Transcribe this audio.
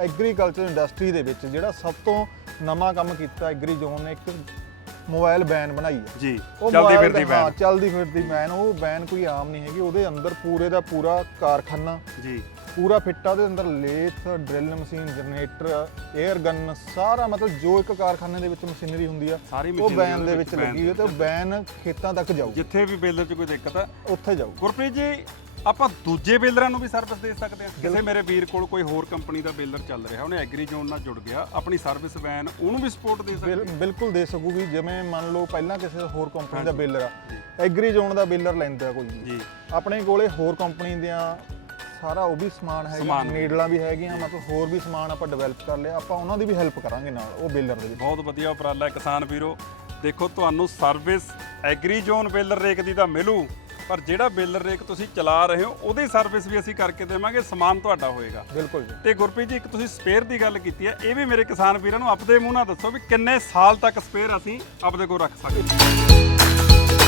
Agriculture industry ਦੇ ਵਿੱਚ ਜਿਹੜਾ ਸਭ ਤੋਂ ਨਵਾਂ ਕੰਮ ਕੀਤਾ ਐਗਰੀ ਜ਼ੋਨ ਨੇ ਇੱਕ ਮੋਬਾਈਲ ਬੈਨ ਬਣਾਈ ਹੈ। ਜੀ ਉਹ ਚਲਦੀ ਫਿਰਦੀ ਦਾ- ਹਾਂ, ਬੈਨ ਚੱਲਦੀ ਫਿਰਦੀ ਬੈਨ ਉਹ ਬੈਨ ਕੋਈ ਆਮ ਨਹੀਂ ਹੈਗੀ ਉਹਦੇ ਅੰਦਰ ਪੂਰੇ ਦਾ ਪੂਰਾ ਕਾਰਖਾਨਾ ਜੀ। ਪੂਰਾ ਫਿੱਟ ਆ ਉਹਦੇ ਅੰਦਰ lathe drill machine generator air gun ਸਾਰਾ ਮਤਲਬ ਜੋ ਇੱਕ ਕਾਰਖਾਨੇ ਦੇ ਵਿੱਚ ਮਸ਼ੀਨਰੀ ਹੁੰਦੀ ਆ ਉਹ ਬੈਨ ਦੇ ਵਿੱਚ ਲੱਗੀ ਹੋਈ ਤੇ ਬੈਨ ਖੇਤਾਂ ਤੱਕ ਜਾਊ। ਜਿੱਥੇ ਵੀ ਬੇਲਰ 'ਚ ਕੋਈ ਦਿੱਕਤ ਹੈ ਉੱਥੇ ਜਾਊ। ਗੁਰਪ੍ਰੀਤ ਜੀ ਆਪਾਂ ਦੂਜੇ ਬੇਲਰਾਂ ਨੂੰ ਵੀ ਸਰਵਿਸ ਦੇ ਸਕਦੇ ਹਾਂ। ਕਿਸੇ ਮੇਰੇ ਵੀਰ ਕੋਲ ਕੋਈ ਹੋਰ ਕੰਪਨੀ ਦਾ ਬੇਲਰ ਚੱਲ ਰਿਹਾ ਉਹਨੇ ਐਗਰੀ ਜ਼ੋਨ ਨਾਲ ਜੁੜ ਗਿਆ ਆਪਣੀ ਸਰਵਿਸ ਵੈਨ ਉਹਨੂੰ ਵੀ ਸਪੋਰਟ ਦੇ ਸਕਦੇ ਬਿਲ- ਬਿਲਕੁਲ ਦੇ ਸਕੂਗੀ ਜਿਵੇਂ ਮੰਨ ਲਓ ਪਹਿਲਾਂ ਕਿਸੇ ਹੋਰ ਕੰਪਨੀ ਦਾ ਬੇਲਰ ਆ ਐਗਰੀ ਜ਼ੋਨ ਦਾ ਬੇਲਰ ਲੈਂਦਾ ਕੋਈ ਵੀ। ਜੀ। ਆਪਣੇ ਕੋਲੇ ਹੋਰ ਕੰਪਨੀ ਦੀਆਂ ਸਾਰਾ ਉਹ ਵੀ ਸਮਾਨ ਹੈਗਾ ਸਮਾਨ ਵੀ। ਨੀਡਲਾਂ ਵੀ ਹੈਗੀਆਂ ਮਤਲਬ ਹੋਰ ਵੀ ਸਮਾਨ ਆਪਾਂ ਡਿਵੈਲਪ ਕਰ ਲਿਆ ਆਪਾਂ ਉਹਨਾਂ ਦੀ ਵੀ ਹੈਲਪ ਕਰਾਂਗੇ ਨਾਲ ਉਹ ਬੇਲਰ ਦੇ ਵਿੱਚ। ਬਹੁਤ ਵਧੀਆ ਉਪਰਾਲਾ ਹੈ ਕਿਸਾਨ ਵੀਰੋ। ਦੇਖੋ ਤੁਹਾਨੂੰ service Agri Zone baler rake ਦੀ ਤਾਂ ਮਿਲੂ। ਪਰ ਜਿਹੜਾ ਬੇਲਰ ਰੇਕ ਤੁਸੀਂ ਚਲਾ ਰਹੇ ਹੋ ਉਹਦੀ ਸਰਵਿਸ ਵੀ ਅਸੀਂ ਕਰਕੇ ਦੇਵਾਂਗੇ ਸਮਾਨ ਤੁਹਾਡਾ ਹੋਏਗਾ। ਬਿਲਕੁਲ ਜੀ। ਤੇ ਗੁਰਪ੍ਰੀਤ ਜੀ ਇੱਕ ਤੁਸੀਂ ਸਪੇਅਰ ਦੀ ਗੱਲ ਕੀਤੀ ਹੈ ਇਹ ਵੀ ਮੇਰੇ ਕਿਸਾਨ ਵੀਰਾਂ ਨੂੰ ਆਪਦੇ ਮੂੰਹ ਨਾਲ ਦੱਸੋ ਵੀ ਕਿੰਨੇ ਸਾਲ ਤੱਕ ਸਪੇਅਰ ਅਸੀਂ ਆਪਦੇ ਕੋਲ ਰੱਖ ਸਕਦੇ ਹਾਂ।